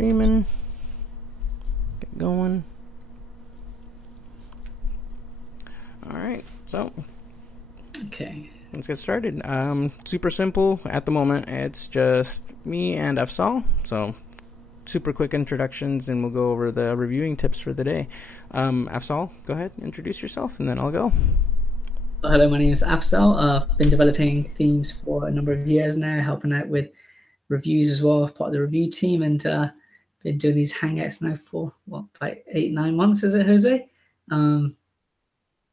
streaming. Get going. Alright, so Okay. let's get started. Super simple at the moment. It's just me and Afzal. So super quick introductions, and we'll go over the reviewing tips for the day. Afzal, go ahead, introduce yourself, and then I'll go. Hello, my name is Afzal. I've been developing themes for a number of years now, helping out with reviews as well, part of the review team, and been doing these hangouts now for what, about 8-9 months, is it, Jose?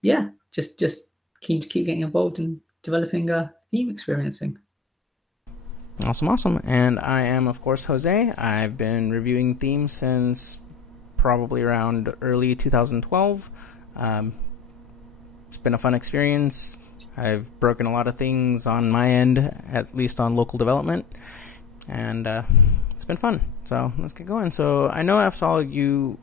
Yeah, just keen to keep getting involved in developing theme experiencing. Awesome. And I am, of course, Jose. I've been reviewing themes since probably around early 2012. It's been a fun experience. I've broken a lot of things on my end, at least on local development, and it's been fun. So let's get going. So I know, Afzal, you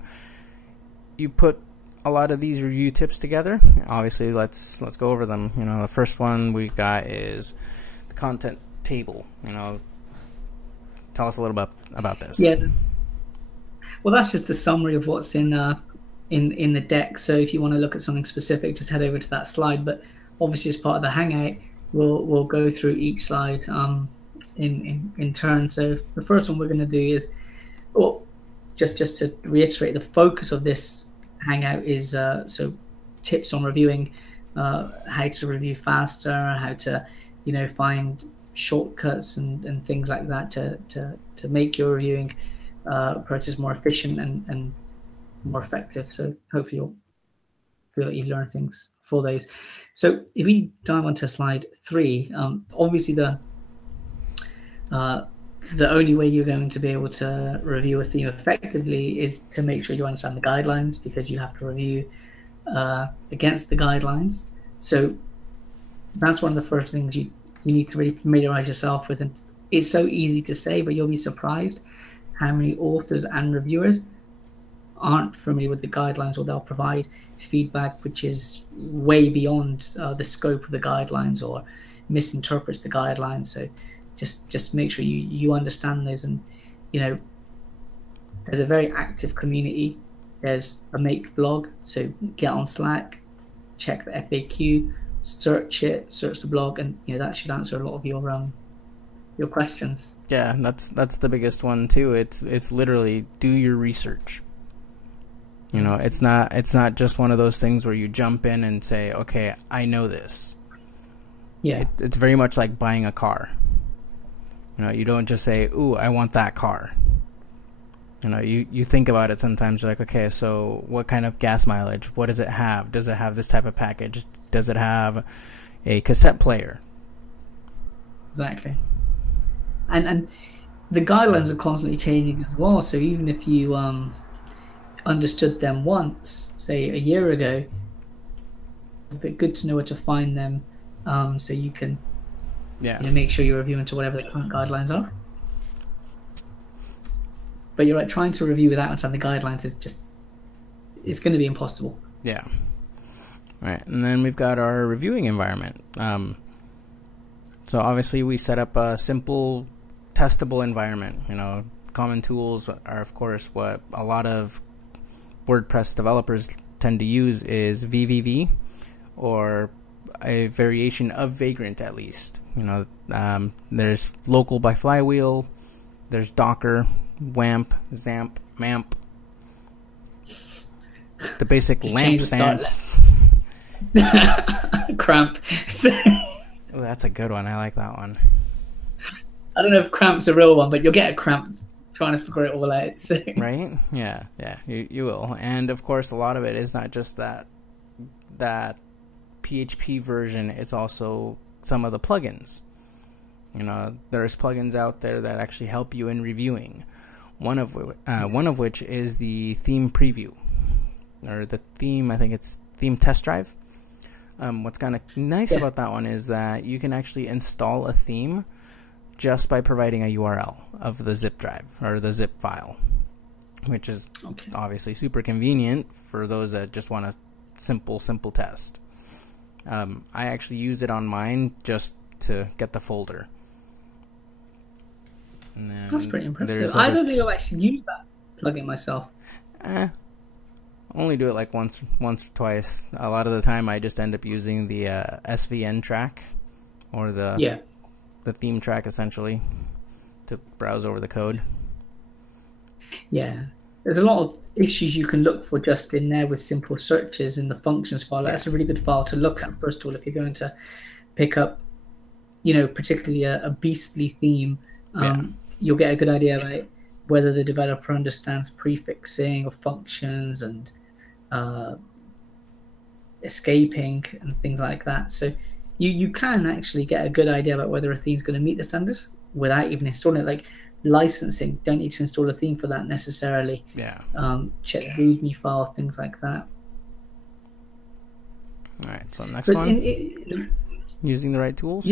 put a lot of these review tips together. Obviously, let's go over them. You know, the first one we got is the content table. You know, tell us a little bit about this. Yeah. Well, that's just the summary of what's in the deck. So if you want to look at something specific, just head over to that slide. But obviously, as part of the hangout, we'll go through each slide in turn. So the first one we're going to do is, well, just to reiterate, the focus of this hangout is so tips on reviewing, how to review faster, how to find shortcuts and things like that to make your reviewing process more efficient and more effective. So hopefully you'll feel like you've learned things for those. So if we dive onto slide 3, obviously the only way you're going to be able to review a theme effectively is to make sure you understand the guidelines, because you have to review against the guidelines. So that's one of the first things you need to really familiarize yourself with. And it's so easy to say, but you'll be surprised how many authors and reviewers aren't familiar with the guidelines, or they'll provide feedback which is way beyond the scope of the guidelines, or misinterprets the guidelines. So just make sure you understand those. And there's a very active community. There's a make blog, so get on Slack, check the FAQ, search the blog, and that should answer a lot of your questions. Yeah, that's the biggest one too. It's literally do your research. It's not just one of those things where you jump in and say, okay, I know this. Yeah, it's very much like buying a car. You don't just say, ooh, I want that car. You think about it sometimes. You're like, okay, so what kind of gas mileage? What does it have? Does it have this type of package? Does it have a cassette player? Exactly. And the guidelines are constantly changing as well. So even if you understood them once, say a year ago, it's good to know where to find them, so you can make sure you're reviewing to whatever the current guidelines are. But you're right, trying to review without understanding the guidelines it's going to be impossible. Yeah. All right, and then we've got our reviewing environment. So obviously we set up a simple testable environment. Common tools are, of course, what a lot of WordPress developers tend to use is VVV, or a variation of Vagrant, at least. There's Local by Flywheel, there's Docker, WAMP, XAMPP, MAMP, the basic lamp stand. Cramp. Oh, that's a good one. I like that one. I don't know if cramp's a real one, but you'll get a cramp trying to figure it all out. So. Right? Yeah, you will. And of course, a lot of it is not just that PHP version. It's also some of the plugins. There's plugins out there that actually help you in reviewing. One of which is the theme preview, or the theme. I think it's theme test drive. What's kind of nice about that one is that you can actually install a theme just by providing a URL of the zip drive or the zip file, which is obviously super convenient for those that just want a simple test. I actually use it on mine just to get the folder. And That's pretty impressive. there's I don't think I've actually used that plugin myself. Only do it like once or twice. A lot of the time, I just end up using the SVN track or the theme track essentially to browse over the code. Yeah, there's a lot of issues you can look for just in there with simple searches in the functions file. That's a really good file to look at first of all if you're going to pick up, particularly a beastly theme. You'll get a good idea about whether the developer understands prefixing of functions and escaping and things like that. So you can actually get a good idea about whether a theme is going to meet the standards without even installing it. Like licensing, don't need to install a theme for that necessarily. Check the README file, things like that. All right, so next one, using the right tools.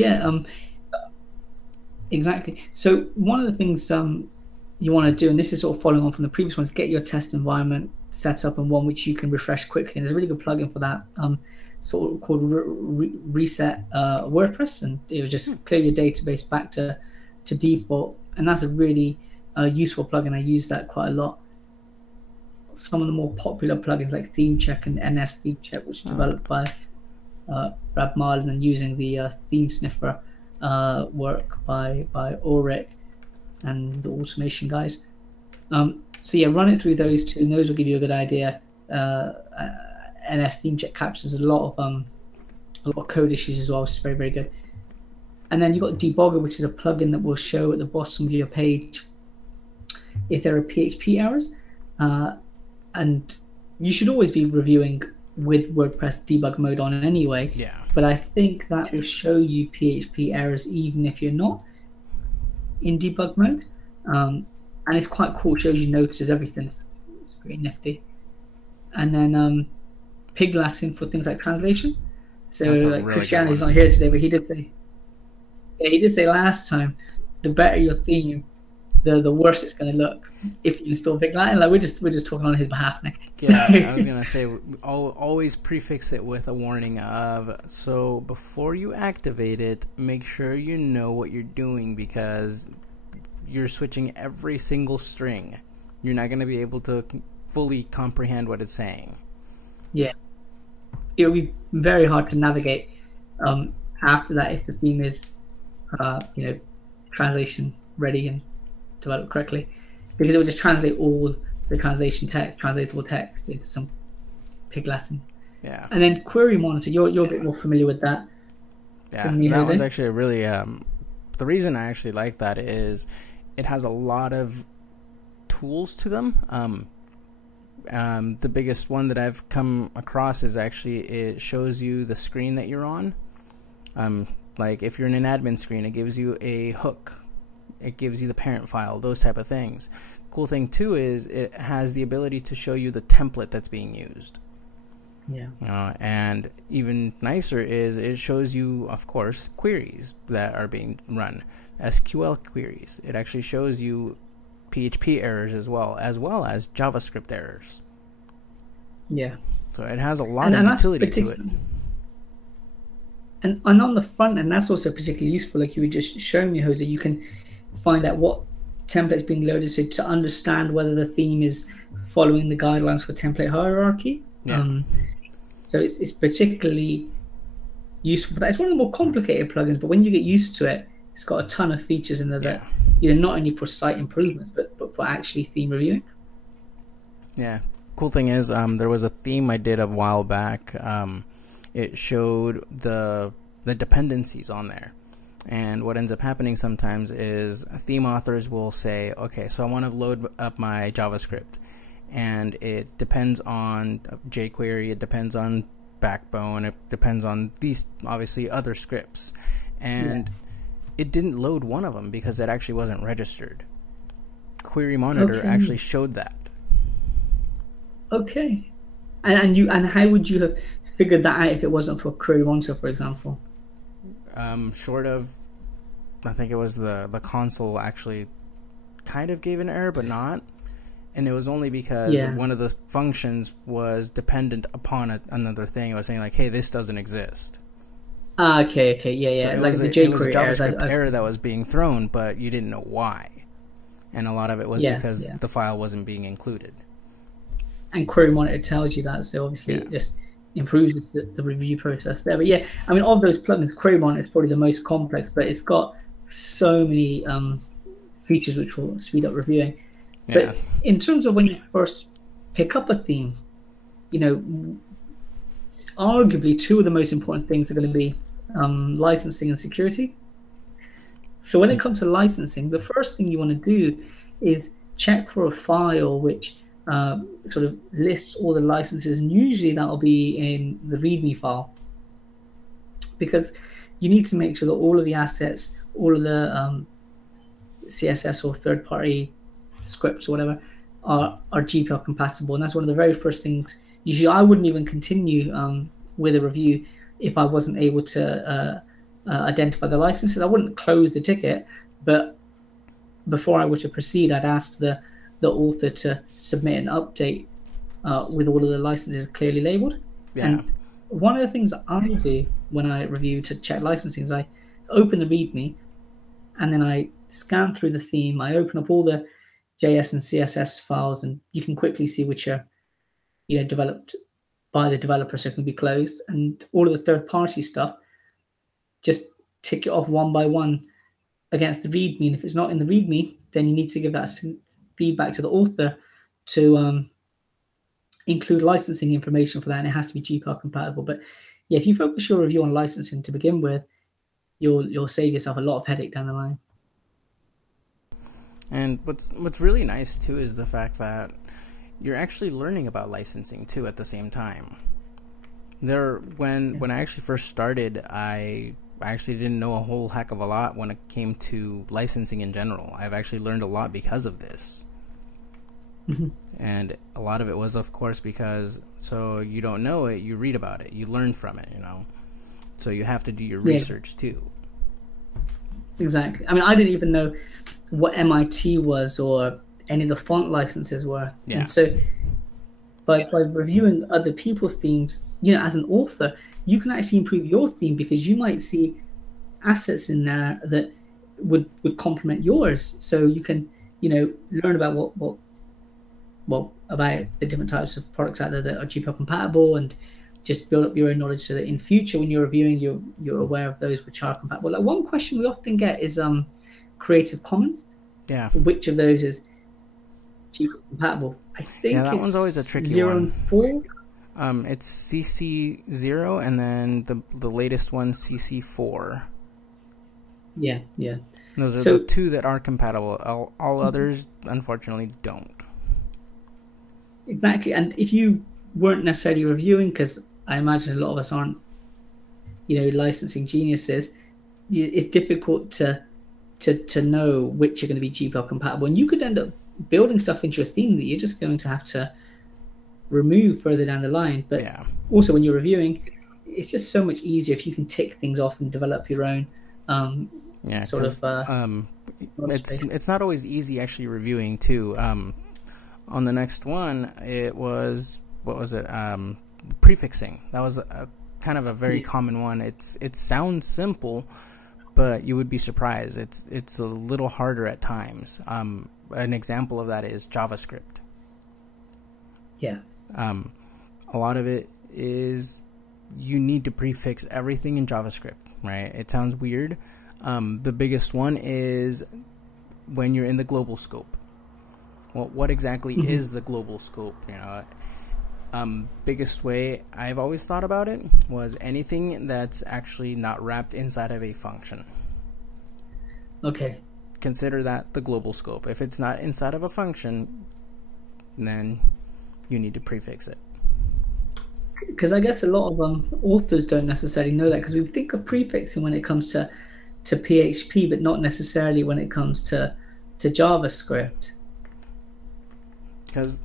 Exactly. So one of the things you want to do, and this is sort of following on from the previous ones, get your test environment set up and one which you can refresh quickly. And there's a really good plugin for that, sort of called Reset WordPress, and it will just clear your database back to default. And that's a really useful plugin. I use that quite a lot. Some of the more popular plugins like ThemeCheck and NS ThemeCheck, which are developed by Brad Marlin, and using the Theme Sniffer work by Ulrich and the automation guys. So yeah, run it through those two, and those will give you a good idea. NS ThemeCheck captures a lot of code issues as well, which is very, very good. And then you've got Debugger, which is a plugin that will show at the bottom of your page if there are PHP errors. And you should always be reviewing with WordPress debug mode on anyway. But I think that will show you PHP errors even if you're not in debug mode. And it's quite cool. It shows you notices everything. It's pretty nifty. And then Pig Latin for things like translation. So like really Cristiano's not here today, but he did say last time, the better your theme, the worse it's going to look if you install Pig Latin. Like we're just talking on his behalf now. I was gonna say always prefix it with a warning of, so before you activate it, make sure you know what you're doing, because you're switching every single string. You're not going to be able to fully comprehend what it's saying. Yeah, it'll be very hard to navigate after that if the theme is translation ready and developed correctly, because it will just translate all the translatable text into some Pig Latin. And then Query Monitor, you're a bit more familiar with that. That one's actually really the reason I actually like that is it has a lot of tools to them. The biggest one that I've come across is actually it shows you the screen that you're on. Like if you're in an admin screen, it gives you a hook. It gives you the parent file, those type of things. Cool thing too is it has the ability to show you the template that's being used. And even nicer is it shows you, of course, queries that are being run, SQL queries. It actually shows you PHP errors as well as JavaScript errors. So it has a lot of utility to it. And on the front end, that's also particularly useful. Like you were just showing me, Jose, you can find out what template's being loaded, so to understand whether the theme is following the guidelines for template hierarchy. So it's particularly useful for that. It's one of the more complicated plugins, but when you get used to it, it's got a ton of features in there that not only for site improvements, but for actually theme reviewing. Cool thing is there was a theme I did a while back. It showed the dependencies on there. And what ends up happening sometimes is theme authors will say, okay, so I want to load up my JavaScript. And it depends on jQuery, it depends on Backbone, it depends on these, obviously, other scripts. And it didn't load one of them because it actually wasn't registered. Query Monitor actually showed that. And how would you have figured that out if it wasn't for Query Monitor, for example? Short of, I think it was the console actually kind of gave an error, but not. And it was only because one of the functions was dependent upon another thing. It was saying like, hey, this doesn't exist. So like the jQuery it was a JavaScript error that was being thrown, but you didn't know why. and a lot of it was because the file wasn't being included. And Query Monitor tells you that, so obviously it just improves the review process there. But yeah, I mean, of those plugins, Query Monitor is probably the most complex, but it's got so many features which will speed up reviewing. But in terms of when you first pick up a theme, you know, arguably two of the most important things are going to be licensing and security. So when it comes to licensing, the first thing you want to do is check for a file which sort of lists all the licenses, and usually that'll be in the README file, because you need to make sure that all of the assets, all of the CSS or third-party scripts or whatever are GPL compatible, and that's one of the very first things. Usually I wouldn't even continue with a review if I wasn't able to identify the licenses. I wouldn't close the ticket, but before I were to proceed, I'd ask the author to submit an update with all of the licenses clearly labeled. And one of the things that I do when I review to check licensing is I open the README, and then I scan through the theme. I open up all the JS and CSS files, and you can quickly see which are, you know, developed by the developer, so it can be closed. And all of the third-party stuff, just tick it off one by one against the README. And if it's not in the README, then you need to give that feedback to the author to include licensing information for that, and it has to be GPL compatible. But yeah, if you focus your review on licensing to begin with, you'll save yourself a lot of headache down the line. And what's really nice too is the fact that you're actually learning about licensing too at the same time. When I actually first started, I actually didn't know a whole heck of a lot when it came to licensing in general. I've actually learned a lot because of this. Mm-hmm. And a lot of it was, of course, because so you don't know it, you read about it, you learn from it, you know. So you have to do your research too. Exactly. I mean, I didn't even know what MIT was or any of the font licenses were. Yeah. And so by reviewing other people's themes, you know, as an author, you can actually improve your theme, because you might see assets in there that would complement yours. So you can, you know, learn about what about the different types of products out there that are GPL compatible, and just build up your own knowledge so that in future when you're reviewing, you're aware of those which are compatible. Like one question we often get is Creative Commons. Yeah. Which of those is GPL compatible? I think that one's always a tricky 0 one. and 4. It's CC0, and then the latest one, CC4. Yeah. Those are the two that are compatible. All others, unfortunately, don't. Exactly. And if you weren't necessarily reviewing, because I imagine a lot of us aren't, you know, licensing geniuses, it's difficult to know which are going to be GPL compatible. And you could end up building stuff into a theme that you're just going to have to remove further down the line. But also when you're reviewing, it's just so much easier if you can tick things off and develop your own sort of it's not always easy actually reviewing too. On the next one, it was, what was it, prefixing. That was a kind of a very common one. It sounds simple, but you would be surprised. It's a little harder at times. An example of that is JavaScript. Yeah. A lot of it is you need to prefix everything in JavaScript, right? It sounds weird. The biggest one is when you're in the global scope. Well, what exactly is the global scope? You know, biggest way I've always thought about it was anything that's actually not wrapped inside of a function. Okay. Consider that the global scope. If it's not inside of a function, then you need to prefix it. Because I guess a lot of authors don't necessarily know that, because we think of prefixing when it comes to PHP, but not necessarily when it comes to JavaScript. Because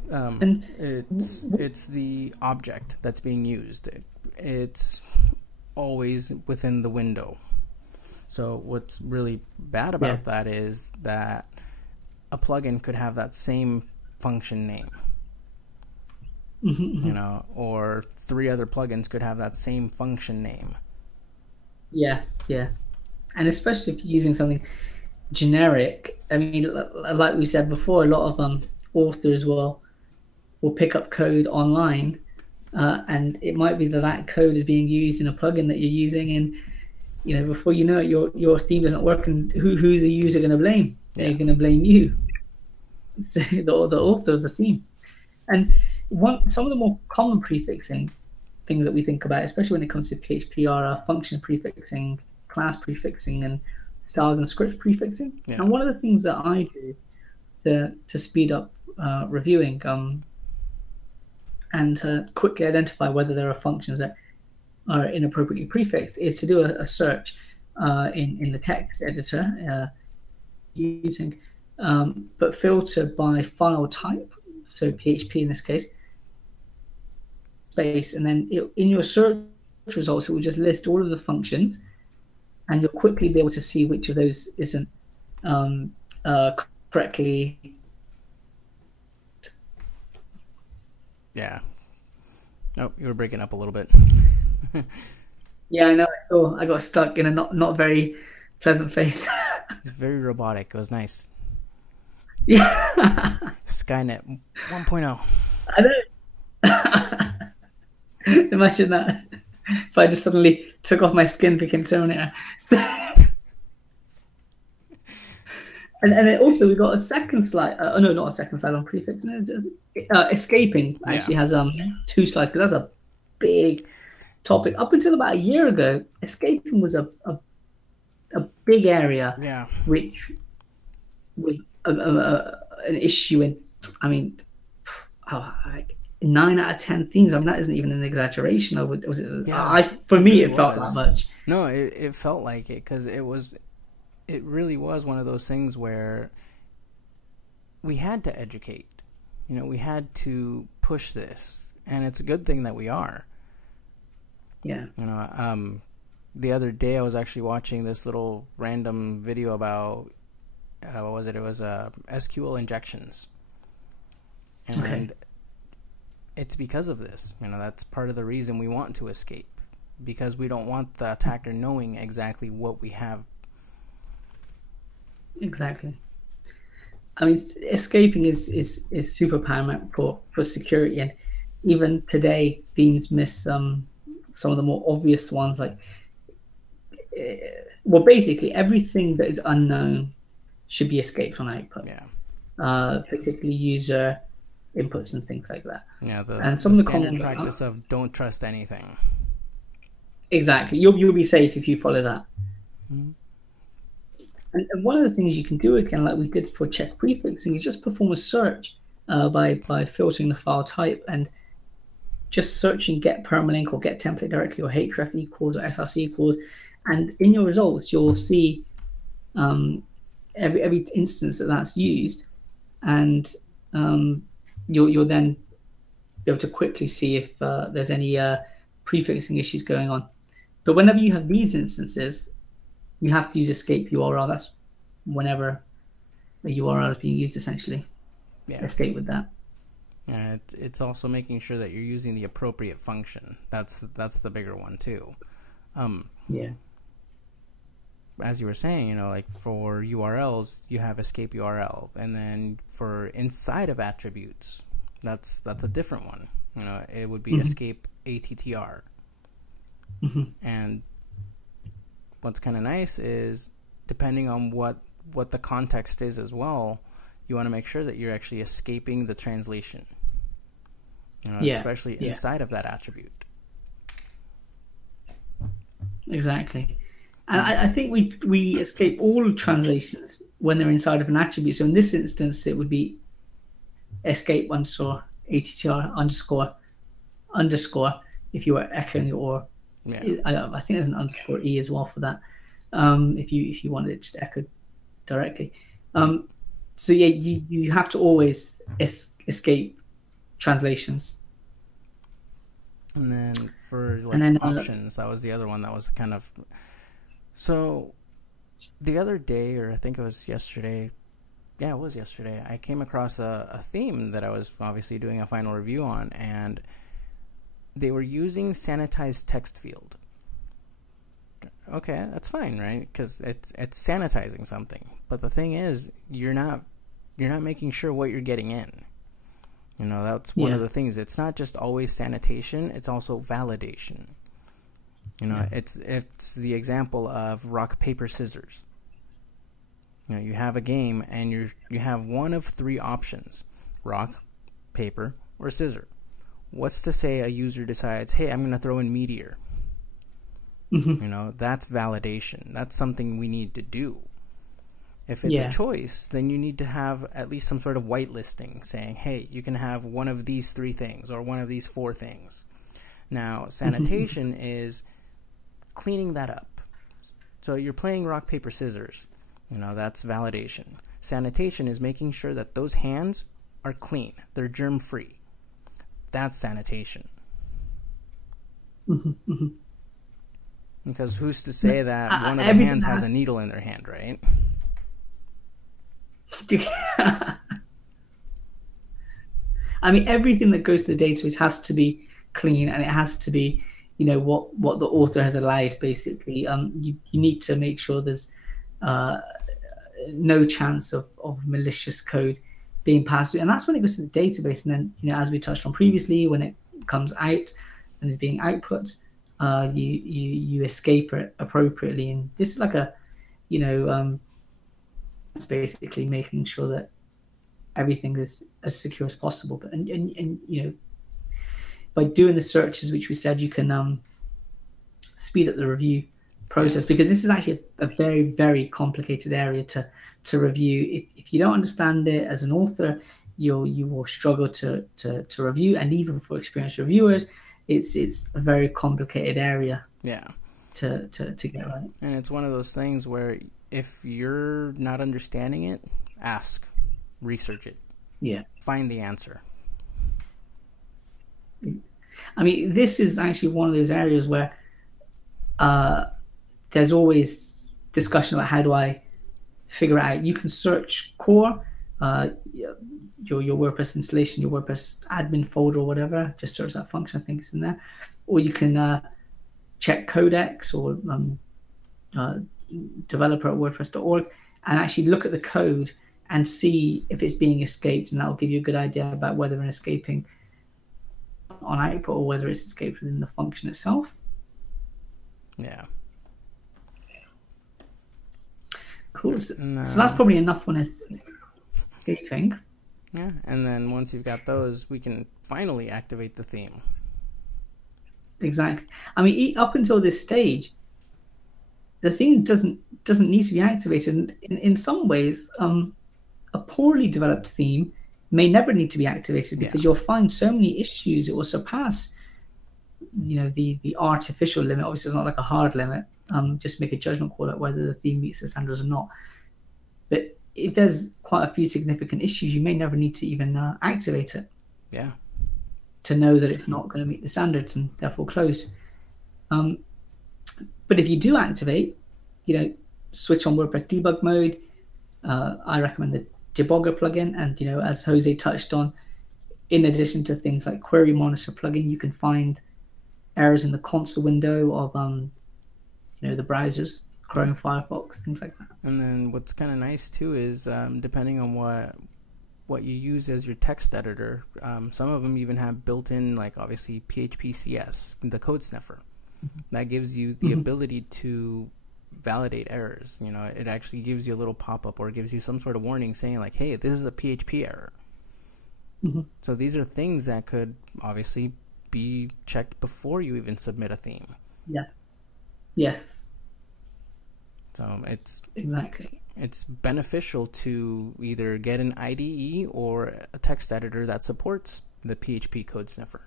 it's the object that's being used. It's always within the window. So what's really bad about that is that a plugin could have that same function name. You know, or 3 other plugins could have that same function name. Yeah. And especially if you're using something, generic. I mean, like we said before, a lot of authors will pick up code online, and it might be that that code is being used in a plugin that you're using, and before you know it, your theme doesn't work, and who's the user going to blame? They're going to blame you, so the author of the theme. And some of the more common prefixing things that we think about, especially when it comes to PHP, are function prefixing, class prefixing, and styles and scripts prefixing. Yeah. And one of the things that I do to speed up reviewing and to quickly identify whether there are functions that are inappropriately prefixed is to do a search in the text editor using but filter by file type, so PHP in this case, space, and then in your search results it will just list all of the functions, and you'll quickly be able to see which of those isn't correctly. Yeah. Oh, you were breaking up a little bit. Yeah, I know. I got stuck in a not very pleasant face. It's very robotic. It was nice. Yeah. Skynet 1.0. I know. Imagine that. If I just suddenly took off my skin, became Terminator. And then also we got a second slide. Oh no, not a second slide on prefix. Escaping actually has 2 slides, because that's a big topic. Up until about a year ago, escaping was a big area, which was an issue in. I mean, like 9 out of 10 themes. I mean, that isn't even an exaggeration. For me, it felt that much. No, it felt like it, because it really was one of those things where we had to educate. We had to push this, and it's a good thing that we are. Yeah. The other day I was actually watching this little random video about what was it? It was SQL injections, and it's because of this. That's part of the reason we want to escape, because we don't want the attacker knowing exactly what we have. Exactly. I mean, escaping is super paramount for security, and even today, themes miss some of the more obvious ones. Like, well, basically everything that is unknown should be escaped on output. Yeah. Particularly user inputs and things like that. Yeah. And some of the standard common practice of don't trust anything. Exactly. You'll be safe if you follow that. Mm-hmm. And one of the things you can do, again, like we did for check prefixing, is just perform a search by filtering the file type and just searching get permalink or get template directly or href equals or src equals, and in your results you'll see every instance that's used, and you'll then be able to quickly see if there's any prefixing issues going on. But whenever you have these instances, you have to use escape URL. That's whenever the URL is being used, essentially. Yeah. Escape with that. And it's also making sure that you're using the appropriate function. That's the bigger one too. Yeah. As you were saying, like for URLs, you have escape URL, and then for inside of attributes, that's a different one. It would be escape ATTR. And what's kind of nice is, depending on what the context is as well, you want to make sure that you're actually escaping the translation. Especially inside of that attribute. Exactly. And I think we escape all translations when they're inside of an attribute. So in this instance, it would be escape underscore ATTR underscore if you were echoing, or I think there's an underscore E as well for that. If you wanted it just echoed directly. So yeah, you have to always escape translations. And then for options, that was the other one that was kind of. So the other day, or I think it was yesterday, it was yesterday, I came across a theme that I was obviously doing a final review on, and they were using sanitized text field. okay, that's fine, right? Because it's sanitizing something. But the thing is, you're not making sure what you're getting in. That's one of the things. It's not just always sanitation; it's also validation. It's the example of rock paper scissors. You have a game and you have one of three options: rock, paper, or scissor. What's to say a user decides, hey, I'm going to throw in meteor? That's validation. That's something we need to do. If it's a choice, then you need to have at least some sort of whitelisting saying, hey, you can have one of these three things or one of these four things. Now, sanitation is cleaning that up. So you're playing rock, paper, scissors. That's validation. Sanitation is making sure that those hands are clean. They're germ-free. That's sanitation. Because who's to say that one of the hands has a needle in their hand, right? I mean, everything that goes to the database has to be clean, and it has to be, what the author has allowed, basically. You need to make sure there's no chance of malicious code being passed through. And that's when it goes to the database. And then, as we touched on previously, when it comes out and is being output, you escape it appropriately. And this is like it's basically making sure that everything is as secure as possible. But and by doing the searches, which we said, you can speed up the review process, because this is actually a very, very complicated area to review. If you don't understand it as an author, you will struggle to review, and even for experienced reviewers, it's a very complicated area. Yeah. To get right. And it's one of those things where if you're not understanding it, ask, research it. Yeah. Find the answer. I mean, this is actually one of those areas where there's always discussion about how do I figure it out. You can search core, your WordPress installation, your WordPress admin folder or whatever. Just search that function. I think it's in there. Or you can check Codex or developer at WordPress.org and actually look at the code and see if it's being escaped, and that will give you a good idea about whether it's escaping on output or whether it's escaped within the function itself. Yeah. Cool. So that's probably enough on escaping. Yeah, and then once you've got those, we can finally activate the theme. Exactly. I mean, up until this stage, the theme doesn't need to be activated. And in some ways, a poorly developed theme may never need to be activated, because you'll find so many issues it will surpass, the artificial limit. Obviously, it's not like a hard limit. Just make a judgment call at whether the theme meets the standards or not. But if there's quite a few significant issues, you may never need to even activate it. Yeah. To know that it's not going to meet the standards and therefore close. But if you do activate, switch on WordPress debug mode. I recommend the debugger plugin, and as Jose touched on, in addition to things like Query Monitor plugin, you can find errors in the console window of the browsers, Chrome, Firefox, things like that. And then what's kind of nice too is depending on what you use as your text editor, some of them even have built-in, like obviously PHP-CS, the code sniffer. That gives you the ability to validate errors. It actually gives you a little pop-up or gives you some sort of warning saying like, hey, this is a PHP error. So these are things that could obviously be checked before you even submit a theme. Yes. So exactly. It's beneficial to either get an IDE or a text editor that supports the PHP code sniffer.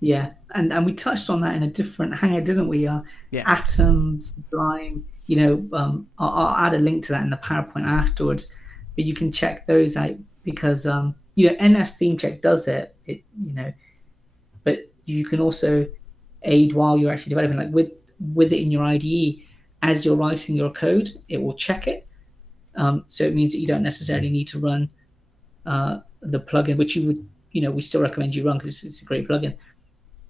Yeah, and we touched on that in a different hangout, didn't we? Atom, Sublime. I'll add a link to that in the PowerPoint afterwards. But you can check those out because NS Theme Check does it. But you can also aid while you're actually developing, like with it in your IDE. As you're writing your code, it will check it. So it means that you don't necessarily need to run the plugin, which you would, we still recommend you run because it's a great plugin.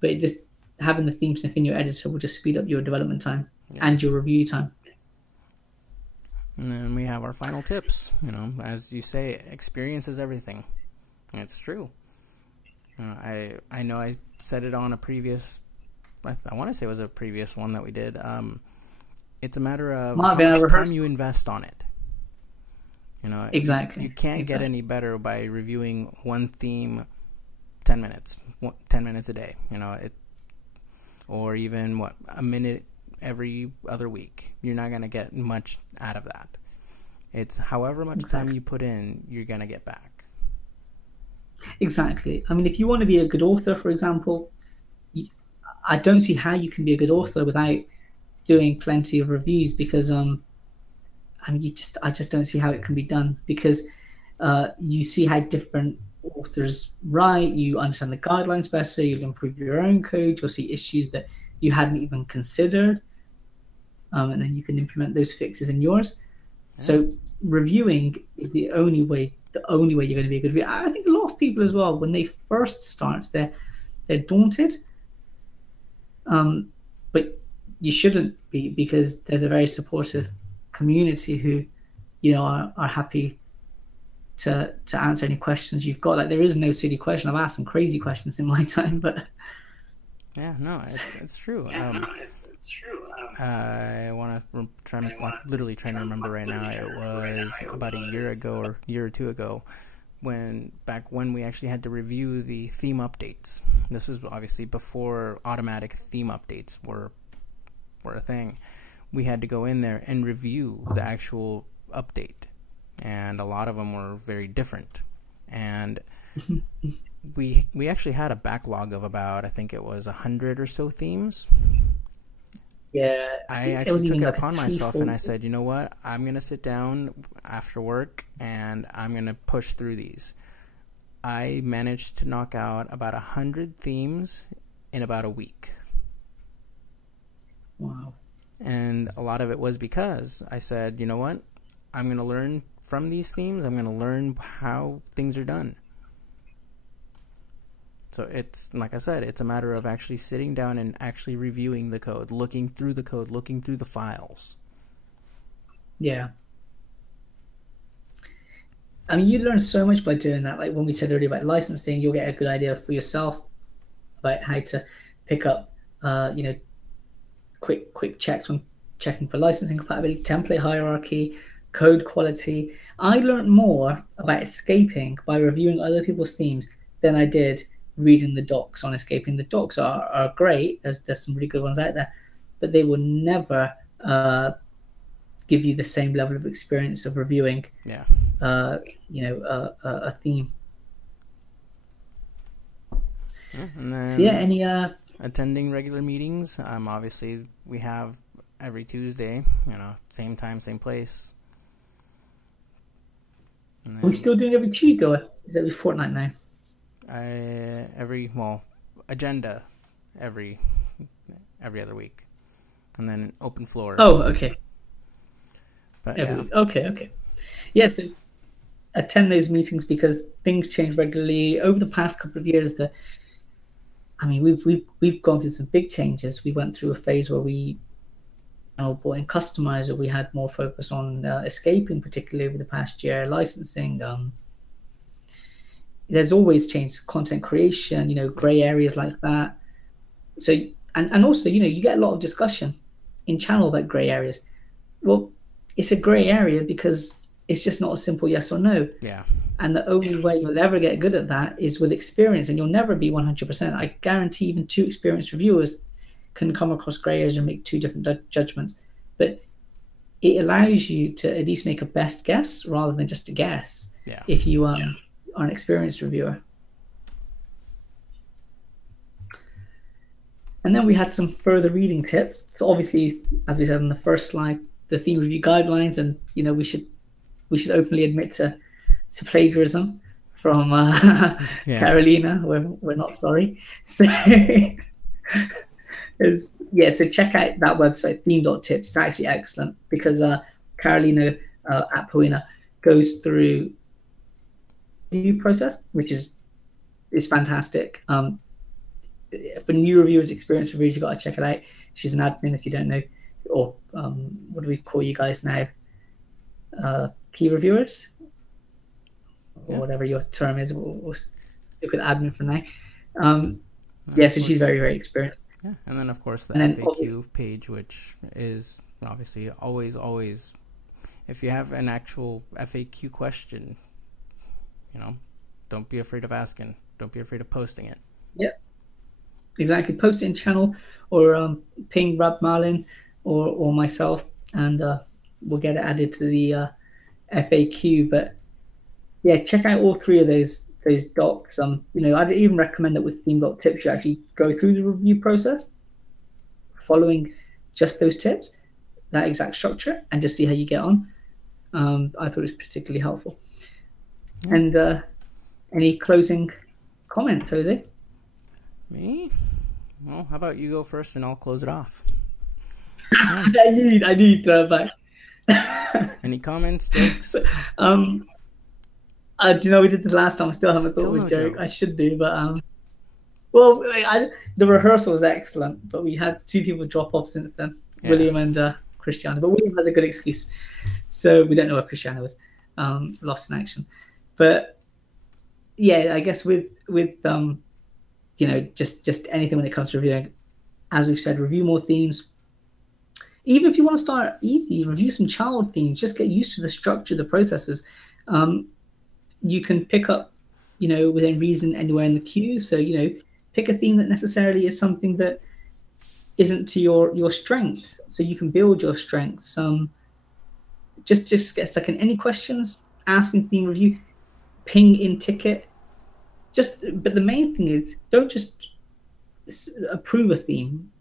But just having the theme sniff in your editor will just speed up your development time. and your review time. And then we have our final tips. As you say, experience is everything. And it's true. I know I said it on a previous, I want to say it was a previous one that we did. It's a matter of how much time you invest on it. Exactly. You can't get any better by reviewing one theme 10 minutes a day, or even a minute every other week. You're not going to get much out of that. It's however much time you put in, you're going to get back. Exactly. I mean, if you want to be a good author, for example, I don't see how you can be a good author without doing plenty of reviews, because I just don't see how it can be done, because you see how different authors write, you understand the guidelines better, you'll improve your own code, you'll see issues that you hadn't even considered, and then you can implement those fixes in yours. Yeah. So reviewing is the only way you're going to be a good reviewer. I think a lot of people as well, when they first start, they're daunted, but you shouldn't be, because there's a very supportive community who are happy to answer any questions you've got. Like, there is no silly question. I've asked some crazy questions in my time, but it's true. It's true. I want to literally trying to remember right now. It was about a year ago or year or two ago, when we actually had to review the theme updates. This was obviously before automatic theme updates were a thing. We had to go in there and review the actual update, and a lot of them were very different. And we actually had a backlog of about, I think it was 100 or so themes. Yeah, I actually took it upon myself, and I said, you know what? I'm going to sit down after work, and I'm going to push through these. I managed to knock out about 100 themes in about a week. Wow. And a lot of it was because I said, you know what? I'm going to learn from these themes. I'm going to learn how things are done. So it's, like I said, it's a matter of actually sitting down and actually reviewing the code, looking through the code, looking through the files. Yeah. I mean, you learn so much by doing that. Like when we said earlier about licensing, you'll get a good idea for yourself about how to pick up, quick checks on checking for licensing compatibility, template hierarchy, code quality. I learned more about escaping by reviewing other people's themes than I did reading the docs on escaping. The docs are great. There's some really good ones out there, but they will never give you the same level of experience of reviewing a theme. And then, so any attending regular meetings. Obviously we have every Tuesday, same time, same place. Are we still doing every Tuesday, or is it every fortnight now? Agenda every other week, and then open floor. Oh, okay. But Okay. Yeah, so attend those meetings, because things change regularly. Over the past couple of years, we've gone through some big changes. We went through a phase where we brought in Customizer. We had more focus on escaping, particularly over the past year. Licensing. There's always changed, content creation, gray areas like that. So, and also, you get a lot of discussion in channel about gray areas. Well, it's a gray area because it's just not a simple yes or no. Yeah. And the only way you'll ever get good at that is with experience, and you'll never be 100%. I guarantee even two experienced reviewers can come across gray areas and make two different judgments. But it allows you to at least make a best guess rather than just a guess. Yeah. If you are an experienced reviewer. And then we had some further reading tips. So obviously, as we said on the first slide, the theme review guidelines, and we should openly admit to plagiarism from Carolina. We're not sorry. So so check out that website, theme.tips. It's actually excellent, because Carolina at Poena goes through the process, which is fantastic. For new reviewers, experienced reviewers, you've got to check it out. She's an admin, if you don't know or what do we call you guys now? Key reviewers, or whatever your term is. We'll stick with admin for now. Yeah, so she's very, very experienced. Yeah, and then of course the FAQ page, which is obviously always, if you have an actual FAQ question, don't be afraid of asking. Don't be afraid of posting it. Yep, exactly. Post it in channel or ping Rab Marlin or myself, and we'll get it added to the FAQ. But yeah, check out all three of those docs. I'd even recommend that with Theme Tips, you actually go through the review process, following just those tips, that exact structure, and just see how you get on. I thought it was particularly helpful. Yeah. And any closing comments, Jose? Me? Well, how about you go first, and I'll close it off. I knew you'd throw it back. Any comments, jokes? Do you know we did this last time? I still haven't thought of a joke. I should do, but the rehearsal was excellent, but we had two people drop off since then, William and Cristiano. But William has a good excuse, so we don't know where Cristiano was, lost in action. But yeah, I guess with just anything when it comes to reviewing, as we've said, review more themes. Even if you want to start easy, review some child themes. Just get used to the structure, the processes. You can pick up, within reason anywhere in the queue. So, pick a theme that necessarily is something that isn't to your strengths. So you can build your strengths. Just get stuck in. Any questions, ask in theme review, ping in ticket. But the main thing is, don't just approve a theme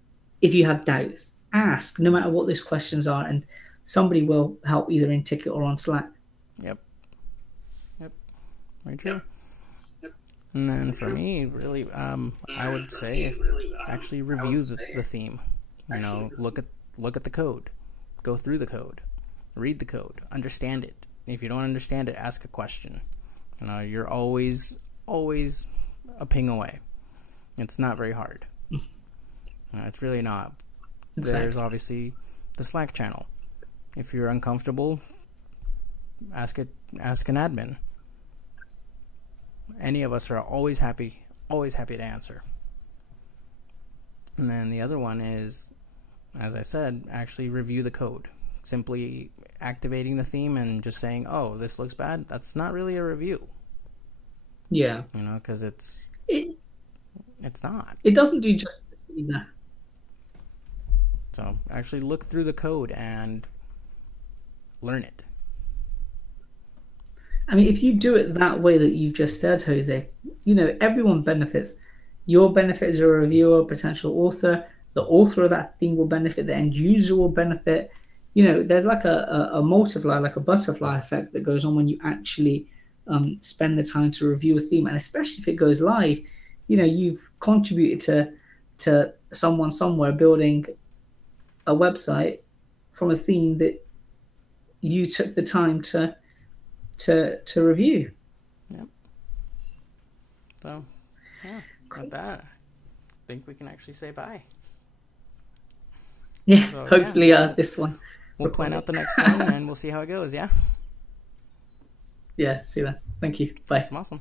if you have doubts. Ask, no matter what those questions are, and somebody will help either in ticket or on Slack. Yep. Very true. Yep. And then for me, really, I would say actually review the theme. Look at the code, go through the code, read the code, understand it. If you don't understand it, ask a question. You're always a ping away. It's not very hard. It's really not. Exactly. There's obviously the Slack channel. If you're uncomfortable, ask an admin. Any of us are always happy to answer. And then the other one is, as I said, actually review the code. Simply activating the theme and just saying, "Oh, this looks bad." That's not really a review. Yeah. Because it's not. It doesn't do justice either. So actually look through the code and learn it. I mean, if you do it that way that you just said, Jose, everyone benefits. Your benefit as a reviewer, potential author, the author of that thing will benefit, the end user will benefit. There's like a multiplier, like a butterfly effect that goes on when you actually spend the time to review a theme. And especially if it goes live, you've contributed to someone somewhere building a website from a theme that you took the time to review. Yep. So, yeah, with that, I think we can actually say bye. Yeah, so, hopefully this one. We'll plan out the next one and we'll see how it goes, yeah? Yeah, see that. Thank you. Bye. Awesome.